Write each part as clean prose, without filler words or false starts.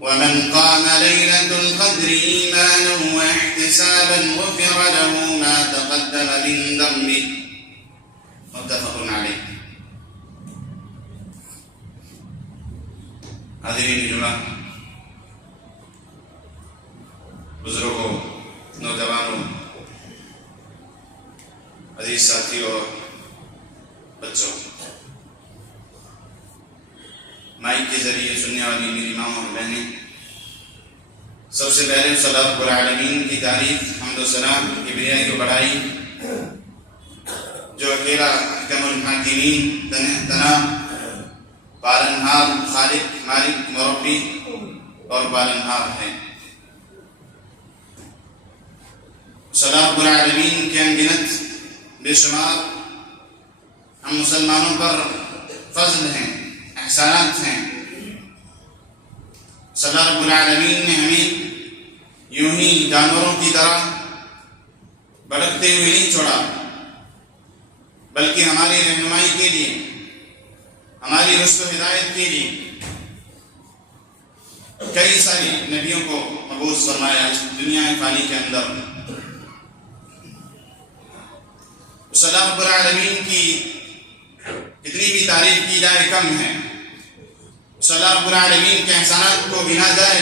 ومن قام ليلة القدر إيمانا واحتسابا غفر له ما تقدم من ذنبه متفق عليه۔ حاضرین جمعہ، بزرگوں، نوجوانوں، عزیز ساتھیوں اور بچوں، مائک کے ذریعے سننے والی میری ماں اور بہنیں، سب سے پہلے صلی اللہ رب العالمین کی تعریف، حمد و ثنا، کبریائی و بڑائی، جو اکیلا حکم الحاکمین، تنہا پالنہار، خالق، مالک، مربی اور پالنہار ہے۔ صلی اللہ رب العالمین کے انگنت بے شمار ہم مسلمانوں پر فضل ہیں، احسانات ہیں۔ صلی اللہ رب العالمین نے ہمیں یوں ہی جانوروں کی طرح بھٹکتے ہوئے نہیں چھوڑا، بلکہ ہماری رہنمائی کے لیے، ہماری رشد و ہدایت کے لیے کئی ساری نبیوں کو مبعوث فرمایا اس دنیا فانی کے اندر۔ صلی اللہ رب العالمین کی کتنی بھی تعریف کی جائے کم ہے، صلی اللہ رب العالمین کے احسانات کو گنا جائے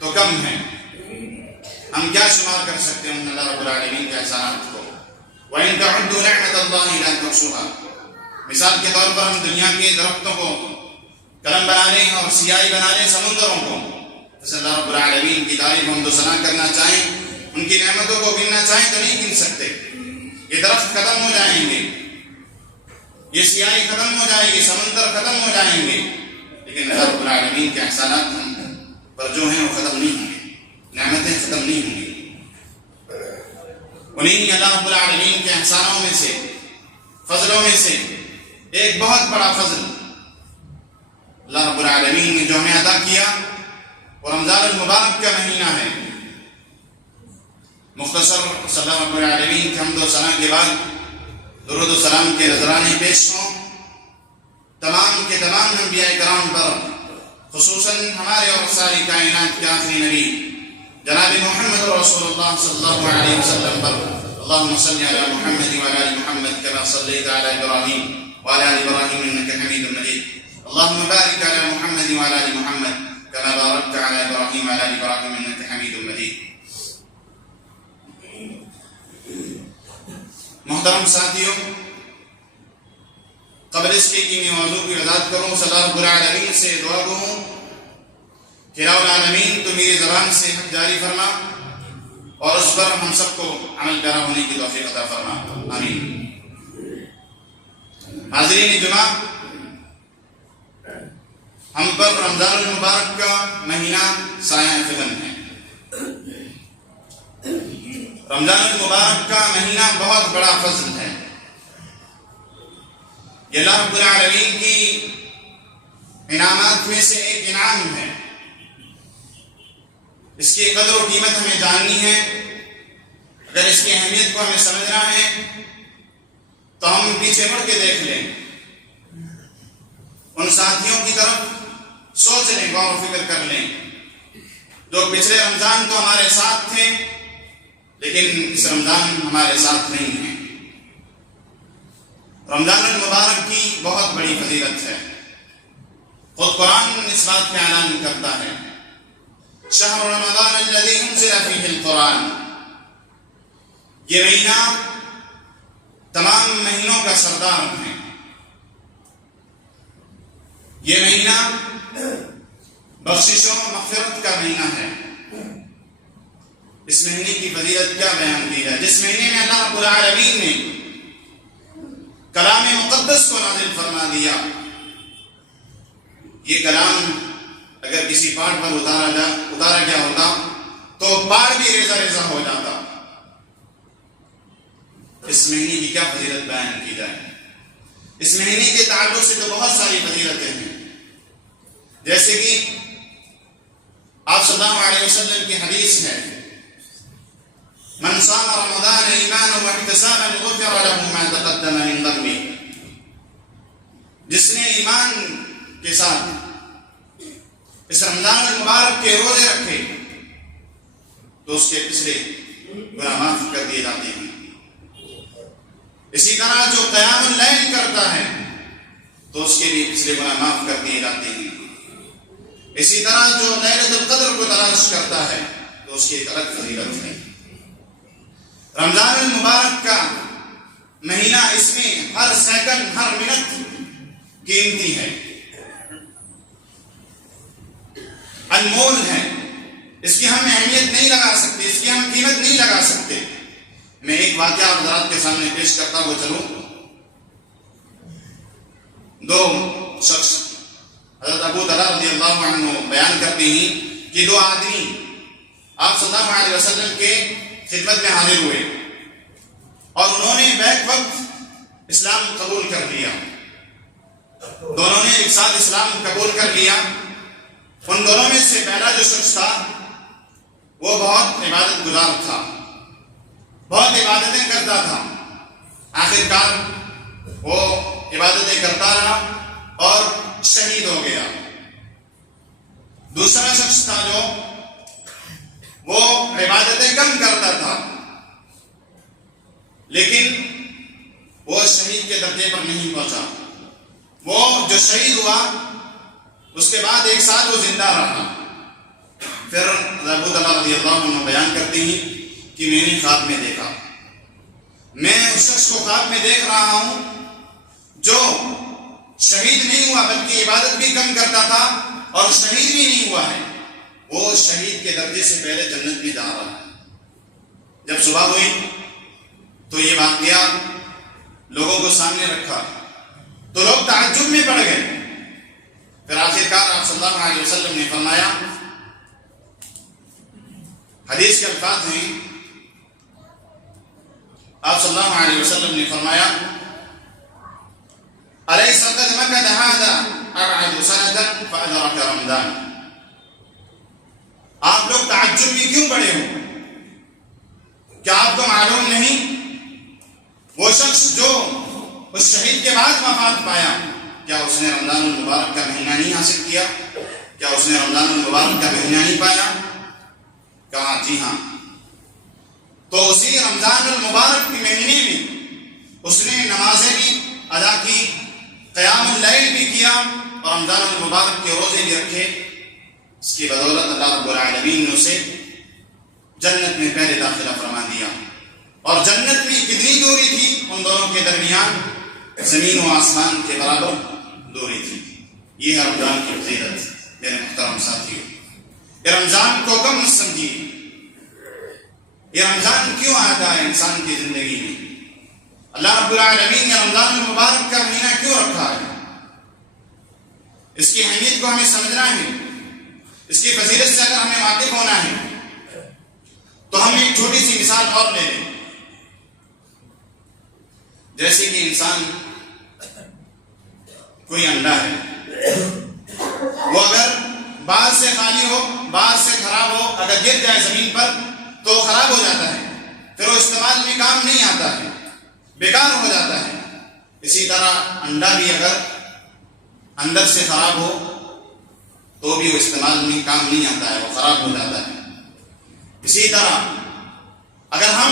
تو کم ہے۔ ہم کیا شمار کر سکتے ہیں اللہ رب العالمین کے احسانات کو؟ وَإِن تَعُدُّوا نِعْمَةَ اللَّهِ لَا تُحْصُوهَا۔ مثال کے طور پر ہم دنیا کے درختوں کو قلم بنا لیں اور سیاہی بنا لیں سمندروں کو، صلی اللہ رب العالمین کی تعریف حمد و ثنا کرنا چاہیں، ان کی نعمتوں کو گننا چاہیں تو نہیں گن سکتے۔ یہ درخت ختم ہو جائیں گے، یہ سیاہی ختم ہو جائے گی، سمندر ختم ہو جائیں گے، لیکن اللہ رب العالمین کے احسانات ہم پر جو ہیں وہ ختم نہیں ہوں گے، نعمتیں ختم نہیں ہوں گی۔ انہیں اللہ رب العالمین کے احسانوں میں سے، فضلوں میں سے ایک بہت بڑا فضل اللہ رب العالمین نے جو ہمیں عطا کیا وہ رمضان المبارک کا مہینہ ہے۔ مختصر صلی اللہ رب العالمین کے حمد و ثنا کے بعد درود و سلام کے نذرانے پیش ہوں تمام کے تمام انبیاء کرام پر، خصوصاً ہمارے اور ساری کائنات کے آخری نبی جناب محمد رسول اللہ صلی اللہ علیہ وسلم پر۔ اللهم صل على محمد وعلى آل محمد كما صليت على إبراهيم وعلى آل إبراهيم إنك حميد مجيد۔ اللهم بارك على محمد وعلى آل محمد كما باركت على إبراهيم وعلى آل إبراهيم إنك حميد مجيد۔ محترم ساتھیوں، قبل اس کے کہ میں موضوع کی وضاحت کروں، صلی اللہ رب العالمین سے دعا کروں کہ رب العالمین تو میری زبان سے حق جاری فرما اور اس پر ہم سب کو عمل پیرا ہونے کی توفیق عطا فرما، آمین۔ حاضرین جمعہ، ہم پر رمضان المبارک کا مہینہ سایہ فغن ہے۔ رمضان المبارک کا مہینہ بہت بڑا فضل ہے۔ یہ اللہ رب العالمین کی انعامات میں سے ایک انعام ہے۔ اس کی قدر و قیمت ہمیں جاننی ہے۔ اگر اس کی اہمیت کو ہمیں سمجھنا ہے تو ہم پیچھے مڑ کے دیکھ لیں، ان ساتھیوں کی طرف سوچ لیں، غور و فکر کر لیں جو پچھلے رمضان کو ہمارے ساتھ تھے لیکن اس رمضان ہمارے ساتھ نہیں ہیں۔ رمضان المبارک کی بہت بڑی فضیلت ہے۔ خود قرآن اس بات کا اعلان کرتا ہے، شہر رمضان الذی انزل فیہ القرآن۔ یہ مہینہ تمام مہینوں کا سردار ہے۔ یہ مہینہ بخشش و مغفرت کا مہینہ ہے۔ اس مہینے کی فضیلت کیا بیان کی ہے؟ جس مہینے میں اللہ رب العالمین نے کلام مقدس کو نازل فرما دیا، یہ کلام اگر کسی پہاڑ پر اتارا گیا ہوتا تو پہاڑ بھی ریزہ ریزہ ہو جاتا۔ اس مہینے کی کیا فضیلت بیان کی جائے؟ اس مہینے کے تعلق سے تو بہت ساری فضیلتیں ہیں، جیسے کہ آپ صلی اللہ علیہ وسلم کی حدیث ہے، من صام رمضان ایمانا واحتسابا غفر له ما تقدم من ذنبه۔ جس نے ایمان کے ساتھ اس رمضان المبارک کے روزے رکھے تو اس کے پچھلے گناہ معاف کر دیے جاتے ہیں۔ اسی طرح جو قیام اللیل کرتا ہے تو اس کے بھی پچھلے گناہ معاف کر دیے جاتے ہیں۔ اسی طرح جو لیلۃ القدر کو تلاش کرتا ہے تو اس کی ایک الگ فضیلت ہے۔ رمضان المبارک کا مہینہ، اس میں ہر سیکنڈ ہر منٹ قیمتی ہے، انمول ہے، اس کی ہم اہمیت نہیں لگا سکتے، اس کی ہم قیمت نہیں لگا سکتے۔ میں ایک واقعہ حضرات کے سامنے پیش کرتا ہوں، چلو۔ دو شخص حضرت ابو طلحہ رضی اللہ عنہ بیان کرتے ہیں کہ دو آدمی آپ صلی اللہ علیہ وسلم کے خدمت میں حاضر ہوئے اور انہوں نے بیک وقت اسلام قبول کر لیا۔ دونوں نے ایک ساتھ اسلام قبول کر لیا۔ ان دونوں میں سے پہلا جو شخص تھا وہ بہت عبادت گزار تھا، بہت عبادتیں کرتا تھا۔ آخرکار وہ عبادتیں کرتا رہا اور شہید ہو گیا۔ دوسرا شخص تھا جو وہ عبادتیں کم کرتا تھا لیکن وہ شہید کے درجے پر نہیں پہنچا۔ وہ جو شہید ہوا اس کے بعد ایک سال وہ زندہ رہا۔ پھر ابو طلحہ رضی اللہ عنہ بیان کرتے ہیں کہ میں نے خواب میں دیکھا، میں اس شخص کو خواب میں دیکھ رہا ہوں جو شہید نہیں ہوا بلکہ عبادت بھی کم کرتا تھا اور شہید بھی نہیں ہوا ہے، وہ شہید کے درجے سے پہلے جنت میں جا رہا ہے۔ جب صبح ہوئی تو یہ واقعہ لوگوں کو سامنے رکھا تو لوگ تعجب میں پڑ گئے۔ پھر آخرکار آپ صلی اللہ علیہ وسلم نے فرمایا، حدیث کے الفاظ ہیں، آپ صلی اللہ علیہ وسلم نے فرمایا، أليس قد مكث هذا 40 سنة فأدرك رمضان۔ آپ لوگ تعجب میں کیوں پڑے ہو؟ کیا آپ کو معلوم نہیں وہ شخص جو اس شہید کے بعد وفات پایا، کیا اس نے رمضان المبارک کا مہینہ نہیں حاصل کیا؟ کیا اس نے رمضان المبارک کا مہینہ نہیں پایا؟ کہا جی ہاں۔ تو اسی رمضان المبارک کے مہینے میں اس نے نمازیں بھی ادا کی، قیام اللیل بھی کیا اور رمضان المبارک کے روزے بھی رکھے۔ اس کی بدولت اللہ رب العالمین نے اسے جنت میں پہلے داخلہ فرما دیا۔ اور جنت میں کتنی دوری تھی ان دونوں کے درمیان؟ زمین و آسمان کے برابر دوری تھی۔ یہ ہے رمضان کی فضیلت میرے محترم ساتھیوں۔ یہ رمضان کو کم مت سمجھیے۔ یہ رمضان کیوں آتا ہے انسان کی زندگی میں؟ اللہ رب العالمین نے رمضان المبارک کا مہینہ کیوں رکھا ہے؟ اس کی اہمیت کو ہمیں سمجھنا ہے، اس کی فضیلت سے اگر ہمیں واقف ہونا ہے تو ہم ایک چھوٹی سی مثال اور لے لیں۔ جیسے کہ انسان کوئی انڈا ہے، وہ اگر باہر سے خالی ہو، باہر سے خراب ہو، اگر گر جائے زمین پر تو خراب ہو جاتا ہے، پھر وہ استعمال میں کام نہیں آتا ہے، بیکار ہو جاتا ہے۔ اسی طرح انڈا بھی اگر اندر سے خراب ہو تو بھی وہ استعمال میں کام نہیں آتا ہے، وہ خراب ہو جاتا ہے۔ اسی طرح اگر ہم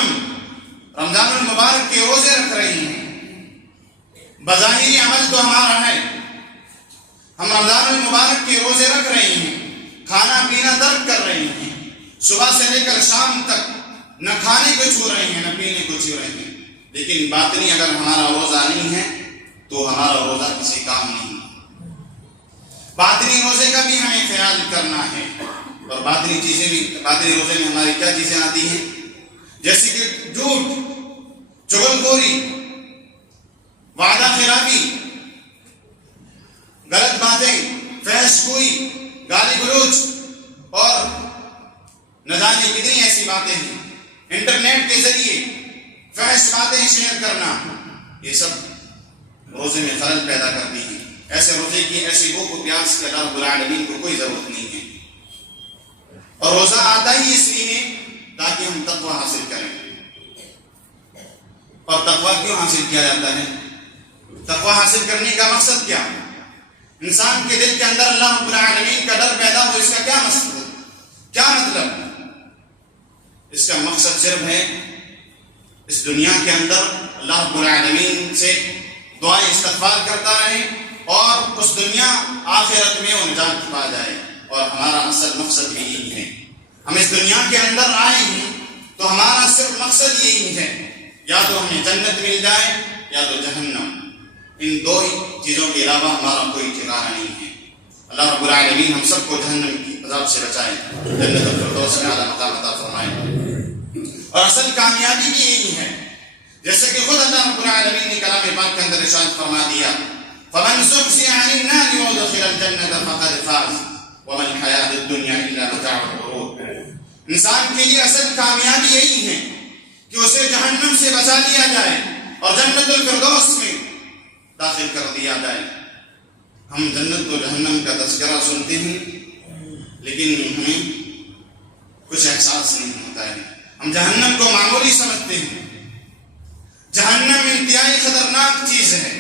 رمضان المبارک کے روزے رکھ رہے ہیں، بظاہری عمل تو ہمارا ہے، ہم رمضان المبارک کے روزے رکھ رہے ہیں، کھانا پینا ترک کر رہے ہیں، صبح سے لے کر شام تک نہ کھانے کو چھو رہے ہیں نہ پینے کو چھو رہے ہیں، لیکن باطنی اگر ہمارا روزہ نہیں ہے تو ہمارا روزہ کسی کام نہیں۔ باطنی روزے کا بھی ہمیں خیال کرنا ہے، اور باطنی چیزیں بھی، باطنی روزے میں ہماری کیا چیزیں آتی ہیں؟ جیسے کہ جھوٹ، چغل خوری، وعدہ خلافی، غلط باتیں، فحش گوئی، گالی گلوچ اور نہ جانے کتنی ایسی باتیں ہیں۔ انٹرنیٹ کے ذریعے فحش باتیں شیئر کرنا، یہ سب روزے میں خلل پیدا کرتی ہیں۔ ایسے روزے کی ایسی بھوک و پیاس کے اللہ رب العالمین کو کوئی ضرورت نہیں ہے۔ اور روزہ آتا ہی اس لیے ہے تاکہ ہم تقوی حاصل کریں۔ اور تقوی کیوں حاصل کیا جاتا ہے؟ تقوی حاصل کرنے کا مقصد کیا؟ انسان کے دل کے اندر اللہ رب العالمین کا ڈر پیدا ہو اس کا مقصد صرف ہے اس دنیا کے اندر اللہ رب العالمین سے دعائیں استغفار کرتا رہے اور اس دنیا آخرت میں وہ نجات پا جائے. اور ہمارا اصل مقصد بھی یہی ہے. ہم اس دنیا کے اندر آئے ہیں تو ہمارا صرف مقصد یہی ہے، یا تو ہمیں جنت مل جائے یا تو جہنم. ان دو چیزوں کے علاوہ ہمارا کوئی ٹھکانہ نہیں ہے. اللہ رب العالمین ہم سب کو جہنم کی عذاب سے بچائے، جنت الفردوس میں اعلیٰ مقام عطا فرمائے. اور اصل کامیابی بھی یہی ہے، جیسے کہ خود اللہ رب العالمین نے کلام پاک کے اندر ارشاد فرما دیا، فمن زحزح عن النار وادخل الجنة فقد فاز وما الحیاة الدنیا الا متاع الغرور. انسان کے لیے اصل کامیابی یہی ہے کہ اسے جہنم سے بچا لیا جائے اور جنت الفردوس میں داخل کر دیا جائے. ہم جنت و جہنم کا تذکرہ سنتے ہیں لیکن ہمیں کچھ احساس نہیں ہوتا ہے. ہم جہنم کو معمولی سمجھتے ہیں. جہنم انتہائی خطرناک چیز ہے.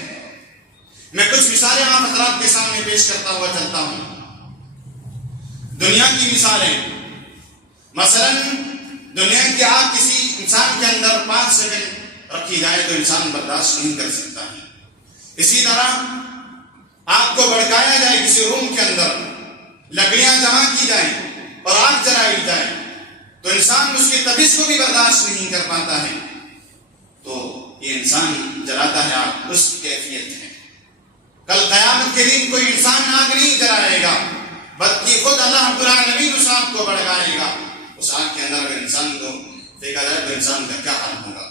میں کچھ مثالیں آپ حضرات کے سامنے پیش کرتا ہوا چلتا ہوں. دنیا کی مثالیں، مثلا دنیا کی آگ کسی انسان کے اندر 5 سیکنڈ رکھی جائے تو انسان برداشت نہیں کر سکتا ہے. اسی طرح آگ کو بھڑکایا جائے کسی روم کے اندر، لکڑیاں جمع کی جائیں اور آگ جلائی جائے تو انسان اس کی تبیض کو بھی برداشت نہیں کر پاتا ہے. تو یہ انسان جلاتا ہے آگ، اس کی کیفیت ہے. کل قیامت کے دن کوئی انسان آگ نہیں جلائے گا بلکہ خود اللہ رب العالمین اس آگ کو بھڑکائے گا. اس آگ کے اندر اگر انسان کو پھینکا جائے تو انسان کا کیا حال ہوگا؟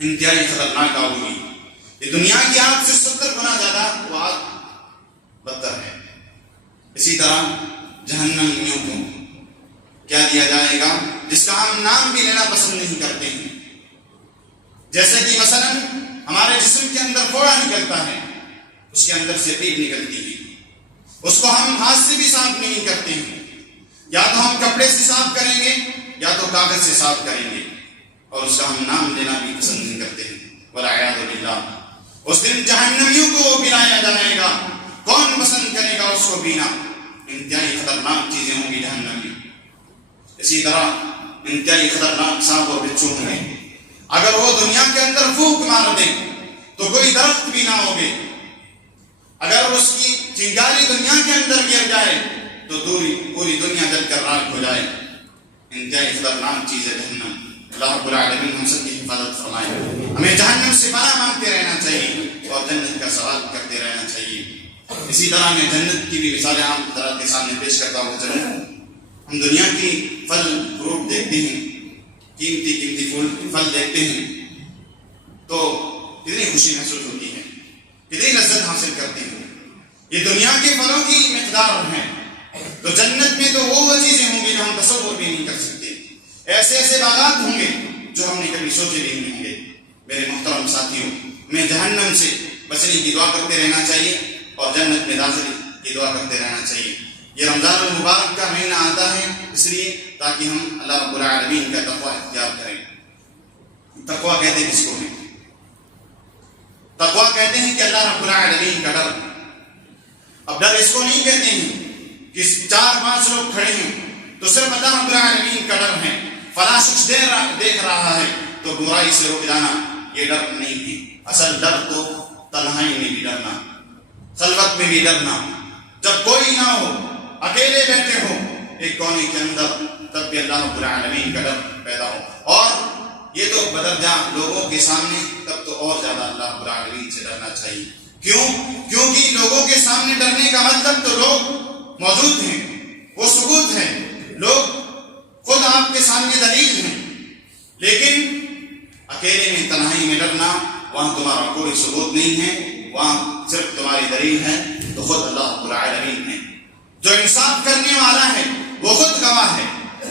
انتہائی خطرناک آگ ہوگی. یہ دنیا کی آگ سے 70 گنا زیادہ وہ آگ بدتر ہے. اسی طرح جہنمیوں کو کیا دیا جائے گا جس کا ہم نام بھی لینا پسند نہیں کرتے ہیں. جیسے کہ مثلا ہمارے جسم کے اندر پھوڑا نکلتا ہے، اس کے اندر سے پیپ نکلتی ہے، اس کو ہم ہاتھ سے بھی صاف نہیں کرتے ہیں. یا تو ہم کپڑے سے صاف کریں گے یا تو کاغذ سے صاف کریں گے اور اس کا ہم نام لینا بھی پسند نہیں کرتے ہیں. والعیاذ باللہ. اس دن جہنمیوں کو پلایا جائے گا، کون پسند کرے گا اس کو پینا؟ انتہائی خطرناک چیزیں ہوں گی جہنم میں. اسی طرح انتہائی خطرناک سانپ اور بچھو ہوں گے. اگر وہ دنیا کے اندر پھونک مار دیں تو کوئی درخت بھی نہ ہوگے. اگر اس کی چنگاری دنیا کے اندر گر جائے تو پوری دنیا جل کر راکھ ہو جائے. انتہائی خطرناک چیز ہے جہنم. اللہ رب العالمین ہم سب کی حفاظت فرمائے. ہمیں جہنم سے پناہ مانگتے رہنا چاہیے اور جنت کا سوال کرتے رہنا چاہیے. اسی طرح میں جنت کی بھی مثالیں آپ حضرات کے سامنے پیش کرتا ہوں. ہم دنیا کی پھل فروٹ دیکھتے ہیں، قیمتی پھل دیکھتے ہیں تو کتنی خوشی محسوس ہوتی ہے، کتنی لذت حاصل کرتے ہیں. یہ دنیا کے پھلوں کی مقدار ہے تو جنت میں تو وہ چیزیں ہوں گی جو ہم تصور بھی نہیں کر سکتے. ایسے باغات ہوں گے جو ہم نے کبھی سوچے بھی نہیں ہوں گے. میرے محترم ساتھیوں، میں جہنم سے بچنے کی دعا کرتے رہنا چاہیے اور جنت میں داخل کی دعا کرتے رہنا چاہیے. یہ رمضان المبارک کا مہینہ آتا ہے اس لیے تاکہ ہم اللہ رب العالمین کا تقویٰ اختیار کریں. تقویٰ کہتے ہیں کس کو ہیں؟ تقویٰ کہتے ہیں کہ اللہ رب العالمین کا ڈر. اب ڈر اس کو نہیں کہتے ہیں کہ 4-5 لوگ کھڑے ہیں تو صرف اللہ رب العالمین کا ڈر ہے. فلاں شخص دیکھ رہا ہے تو برائی سے رک جانا، یہ ڈر نہیں ہے. اصل ڈر تو تنہائی میں بھی ڈرنا، خلوت میں بھی ڈرنا، جب کوئی نہ ہو، اکیلے بیٹھے ہو ایک کونے کے اندر، تب بھی اللہ رب العالمین کا ڈر پیدا ہو. اور یہ تو بدرجہ لوگوں کے سامنے، تب تو اور زیادہ اللہ رب العالمین سے ڈرنا چاہیے. کیونکہ لوگوں کے سامنے ڈرنے کا مطلب تو لوگ موجود ہیں، وہ ثبوت ہے، لوگ خود آپ کے سامنے دلیل ہیں. لیکن اکیلے میں تنہائی میں ڈرنا، وہاں تمہارا کوئی ثبوت نہیں ہے، وہاں صرف تمہاری دلیل ہے تو خود اللہ رب العالمین ہے. جو انصاف کرنے والا ہے وہ خود گواہ ہے،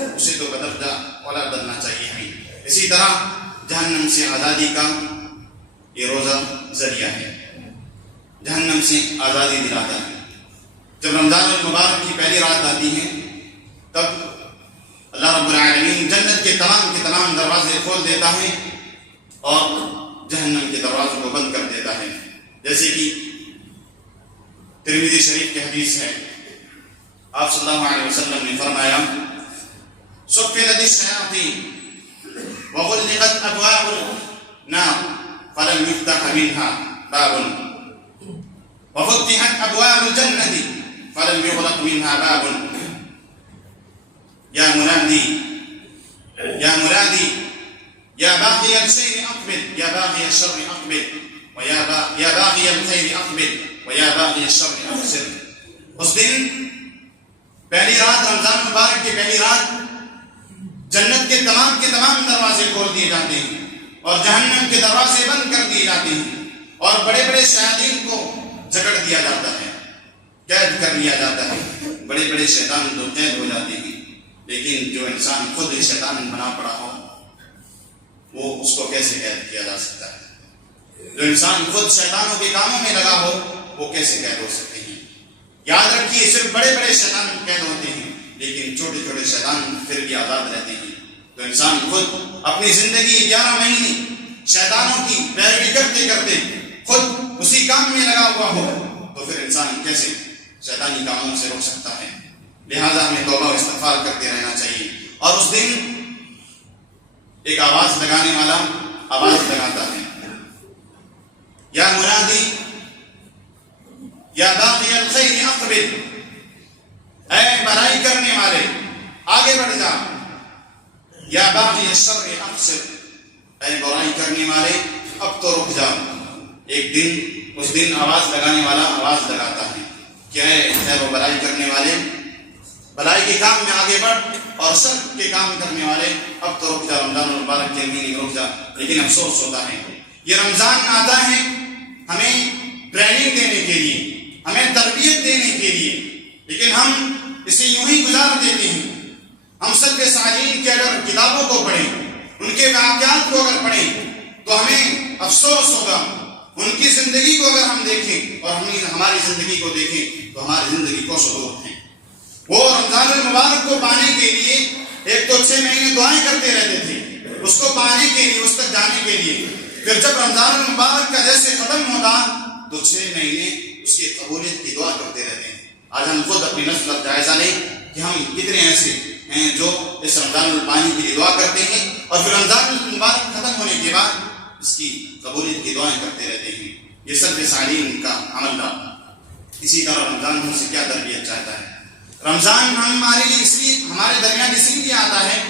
اسے تو بدرجہ والا ڈرنا چاہیے ہمیں. اسی طرح جہنم سے آزادی کا یہ روزہ ذریعہ ہے، جہنم سے آزادی دلاتا ہے. جب رمضان المبارک کی پہلی رات آتی ہے تب اللہ رب العالمین جنت کے تمام دروازے کھول دیتا ہے اور جہنم کے دروازوں کو بند کر دیتا ہے. جیسے کہ ترمذی شریف کی حدیث ہے، آپ صلی اللہ علیہ وسلم نے فرمایا صفدت الشياطين وغلقت أبواب النار فلم يفتح منها باب وفتحت أبواب الجنة فلم يغلق منها باب. يا منادي يا منادي يا باغي الخير أقبل يا باغي الشر أقبل يا باغي الخير أقبل ويا باغي الشر أقصر. اس دن پہلی رات رمضان مبارک کی پہلی رات جنت کے تمام دروازے کھول دیے جاتے ہیں اور جہنم کے دروازے بند کر دیے جاتے ہیں اور بڑے بڑے شیاطین کو جکڑ دیا جاتا ہے، قید کر لیا جاتا ہے. بڑے بڑے شیطان تو قید ہو جاتے ہیں، لیکن جو انسان خود ہی شیطان بنا پڑا ہو وہ اس کو کیسے قید کیا جا سکتا ہے؟ جو انسان خود شیطانوں کے کاموں میں لگا ہو وہ کیسے قید ہو سکتے ہیں؟ یاد رکھیے صرف بڑے بڑے شیطان قید ہوتے ہیں، لیکن چھوٹے چھوٹے شیطان پھر بھی آزاد رہتے ہیں. تو انسان خود اپنی زندگی 11 مہینے شیطانوں کی پیروی کرتے کرتے خود اسی کام میں لگا ہوا ہو تو پھر انسان کیسے شیطانی کاموں سے روک سکتا ہے؟ لہذا ہمیں توبہ و استغفار کرتے رہنا چاہیے. اور اس دن ایک آواز لگانے والا آواز لگاتا ہے، یا منادی یا باغی الخیر اقبل، اے بھلائی کرنے والے آگے بڑھ جا، یا باغی الشر اقصر، اے برائی کرنے والے اب تو رک جا. ایک دن اس دن آواز لگانے والا آواز لگاتا ہے کہ اے خیر و بھلائی کرنے والے بھلائی کے کام میں آگے بڑھ اور شر کے کام کرنے والے اب تو رک جا، رمضان المبارک کے مہینے میں رک جا. لیکن افسوس ہوتا ہے یہ رمضان آتا ہے ہمیں ٹریننگ دینے کے لیے، ہمیں تربیت دینے کے لیے، لیکن ہم اسے یوں ہی گزار دیتے ہیں. ہم سلف صالحین کی اگر کتابوں کو پڑھیں، ان کے واقعات کو اگر پڑھیں تو ہمیں افسوس ہوگا. ان کی زندگی کو اگر ہم دیکھیں اور ہماری زندگی کو دیکھیں تو ہماری زندگی کو سدور ہیں. وہ رمضان المبارک کو پانے کے لیے ایک تو 6 مہینے دعائیں کرتے رہتے تھے اس کو پانے کے لیے، اس تک جانے کے لیے. پھر جب رمضان المبارک کا جیسے ختم ہوتا تو 6 مہینے اس کی قبولیت کی دعا کرتے رہتے ہیں. آج ہم خود اپنی نسل کا جائزہ لیں کہ ہم کتنے ایسے ہیں جو اس رمضان الپانی کے لیے دعا کرتے ہیں اور پھر رمضان المبارک ختم ہونے کے بعد اس کی قبولیت کی دعائیں کرتے رہتے ہیں. یہ سلف صالحین کا عمل تھا. اسی طرح رمضان ہم سے کیا تربیت چاہتا ہے؟ رمضان ہمارے لیے اس لیے ہمارے درمیان اس لیے آتا ہے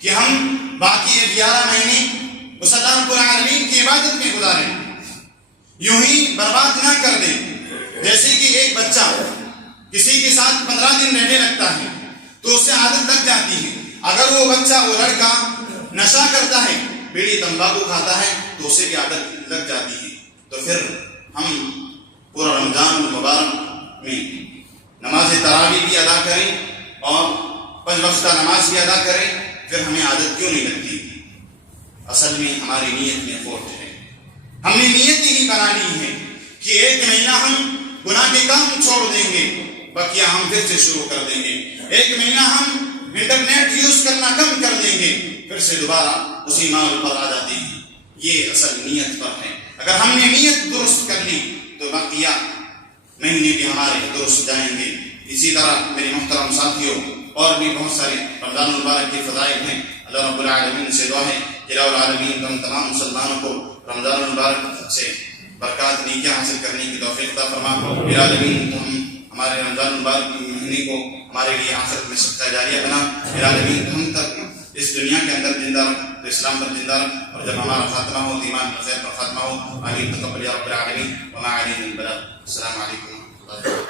کہ ہم باقی 11 مہینے اس اللہ رب العالمین کی عبادت میں گزاریں، یوں ہی برباد نہ کر دیں. جیسے کہ ایک بچہ کسی کے ساتھ 15 دن رہنے لگتا ہے تو اسے عادت لگ جاتی ہے. اگر وہ بچہ وہ لڑکا نشہ کرتا ہے، بیڑی تمباکو کھاتا ہے تو اسے بھی عادت لگ جاتی ہے. تو پھر ہم پورا رمضان المبارک میں نماز تراویح بھی ادا کریں اور 5 وقتہ نماز بھی ادا کریں، پھر ہمیں عادت کیوں نہیں لگتی؟ اصل میں ہماری نیت میں فوٹ ہے. ہم نے نیت ہی نہیں بنا لی ہے کہ 1 مہینہ ہم گناہ کے کام چھوڑ دیں گے، بقیہ ہم پھر سے شروع کر دیں گے. 1 مہینہ ہم انٹرنیٹ یوز کرنا کم کر دیں گے، پھر سے دوبارہ اسی ماحول پر آ جاتے ہیں. یہ اصل نیت پر ہے. اگر ہم نے نیت درست کر لی تو بقیہ مہینے بھی ہمارے درست جائیں گے. اسی طرح میرے محترم ساتھیوں اور بھی بہت سارے رمضان المبارک کے فضائل ہیں. اللہ رب العالمین سے دعا ہے کہ رب العالمین ہم تمام مسلمانوں کو رمضان المبارک سے برکات نیکیاں حاصل کرنے کی توفیق عطا فرما. رب العالمین ہمارے رمضان المبارک کے مہینے کو ہمارے لیے آخرت میں صدقہ جاریہ بنا. رب العالمین ہم تک اس دنیا کے اندر زندہ رکھ تو اسلام پر زندہ رکھ، اور جب ہمارا خاتمہ ہو ایمان پر خیر پر خاتمہ ہو. آمین تقبل یا رب العالمین وما علینا البلاغ. السلام علیکم.